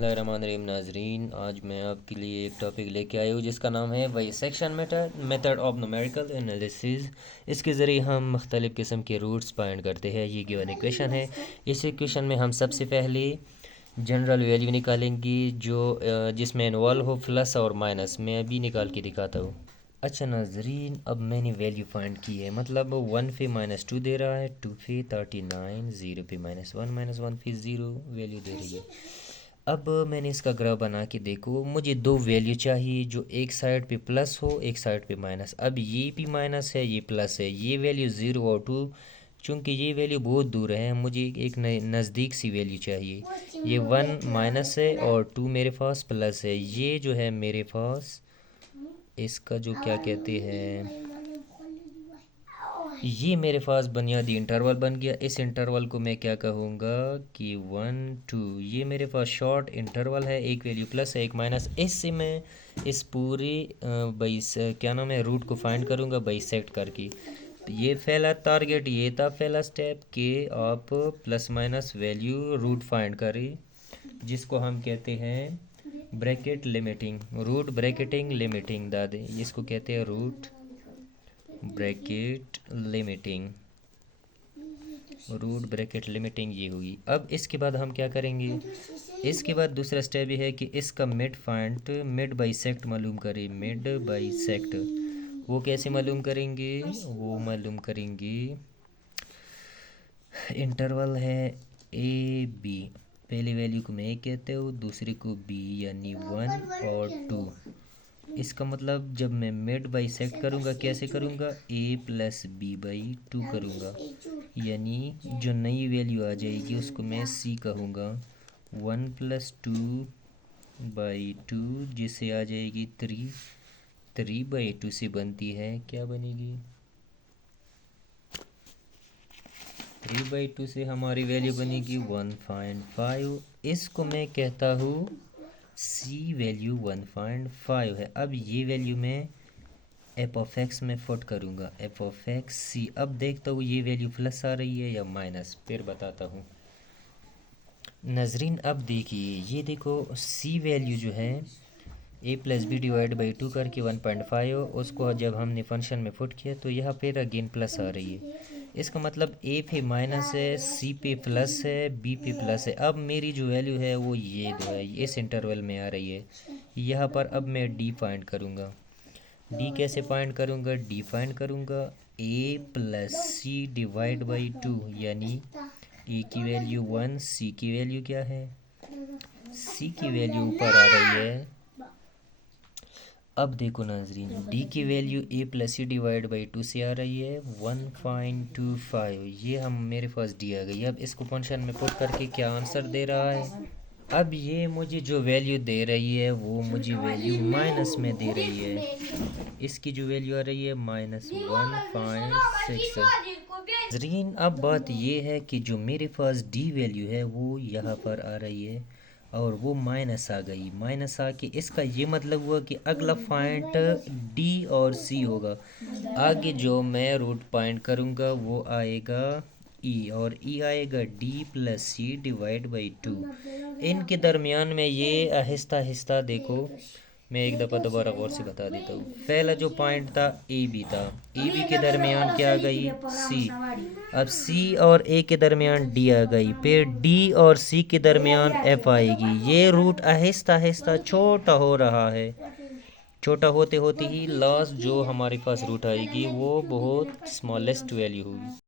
बिस्मिल्लाहिर्रहमानिर्रहीम नाजरीन, आज मैं आपके लिए एक टॉपिक लेके आया हूँ जिसका नाम है bisection method of numerical analysis. इसके ज़रिए हम मुख्तलिफ़ किस्म के रूट्स फाइंड करते हैं। ये गिवन इक्वेशन है। इस इक्वेशन में हम सबसे पहले जनरल वैल्यू निकालेंगे जो जिसमें इन्वॉल्व हो प्लस और माइनस। मैं अभी निकाल के दिखाता हूँ। अच्छा नाजरीन, अब मैंने वैल्यू फाइंड की है, मतलब 1 पे -2 दे रहा है, 2 पे 39, 0 पे -1 पे 0 वैल्यू दे रही है। अब मैंने इसका ग्राफ बना के देखो, मुझे दो वैल्यू चाहिए जो एक साइड पे प्लस हो एक साइड पे माइनस। अब ये भी माइनस है ये प्लस है, ये वैल्यू 0 और 2, चूँकि ये वैल्यू बहुत दूर है मुझे एक नज़दीक सी वैल्यू चाहिए। ये 1 माइनस है और 2 मेरे पास प्लस है। ये जो है मेरे पास इसका जो क्या कहते हैं, ये मेरे पास बुनियादी इंटरवल बन गया। इस इंटरवल को मैं क्या कहूँगा कि 1 2, ये मेरे पास शॉर्ट इंटरवल है। एक वैल्यू प्लस है एक माइनस। इससे मैं इस पूरी क्या नाम है रूट को फाइंड करूँगा बाइसेक्ट करके। तो ये पहला टारगेट, ये था पहला स्टेप कि आप plus minus value root find करें, जिसको हम कहते हैं bracket limiting, root bracketing limiting दादे, इसको कहते हैं root bracket limiting, root bracket limiting ये हुई। अब इसके बाद हम क्या करेंगे, इसके बाद दूसरा स्टेप ये है कि इसका मिड बाइसेक्ट मालूम करें। मिड बाइसेक्ट वो कैसे मालूम करेंगे, वो मालूम करेंगे, इंटरवल है ए बी, पहली वैल्यू को मैं ए कहते हो, दूसरे को बी, यानी 1 और 2। इसका मतलब जब मैं मिड बाइसेक्ट करूँगा कैसे करूँगा, a प्लस बी बाई 2 करूँगा, यानी जो नई वैल्यू आ जाएगी उसको मैं c कहूँगा। 1 प्लस 2 बाई 2 जिससे आ जाएगी 3, 3 बाई 2 से बनती है, क्या बनेगी 3 बाई 2 से हमारी वैल्यू बनेगी 1.5। इसको मैं कहता हूँ c वैल्यू 1.5 है। अब ये वैल्यू मैं एफ ऑफ एक्स में फुट करूँगा, एफ ऑफ एक्स सी। अब देखता हूँ ये वैल्यू प्लस आ रही है या माइनस, फिर बताता हूँ नजरीन। अब देखिए, ये देखो सी वैल्यू जो है ए प्लस बी डिवाइड बाई 2 करके 1.5, उसको जब हमने फंक्शन में फुट किया तो यहाँ फिर अगेन प्लस आ रही है। इसका मतलब ए पे माइनस है, सी पे प्लस है, बी पे प्लस है। अब मेरी जो वैल्यू है वो ये जो है इस इंटरवल में आ रही है यहाँ पर। अब मैं डी फाइंड करूँगा। डी कैसे फाइंड करूँगा, डी फाइंड करूँगा ए प्लस सी डिवाइड बाई 2, यानी ए की वैल्यू 1, सी की वैल्यू क्या है, सी की वैल्यू ऊपर आ रही है। अब देखो नाजरीन, डी की value A plus C divide by 2 से आ रही है 1.25, ये हम मेरे पास डी आ गई। अब इसको फंक्शन में पुट करके क्या आंसर दे रहा है, अब ये मुझे जो वैल्यू दे रही है वो मुझे वैल्यू माइनस में दे रही है। इसकी जो वैल्यू आ रही है -1.6। नाज़रीन, अब बात ये है कि जो मेरे पास डी वैल्यू है वो यहाँ पर आ रही है और वो माइनस आ गई। माइनस आके इसका ये मतलब हुआ कि अगला पॉइंट डी और सी होगा। आगे जो मैं रूट पॉइंट करूँगा वो आएगा ई, और ई आएगा D plus C divide by 2। इनके दरमियान में ये आहिस्ता आहिस्ता देखो, मैं एक दफ़ा दोबारा गौर से बता देता हूँ। पहला जो पॉइंट था ए बी था, ए बी के दरमियान क्या आ गई सी। अब सी और ए के दरमियान डी आ गई, फिर डी और सी के दरमियान एफ आएगी। ये रूट आहिस्ता आहिस्ता छोटा हो रहा है, छोटा होते होते ही लास्ट जो हमारे पास रूट आएगी वो बहुत स्मॉलेस्ट वैल्यू होगी।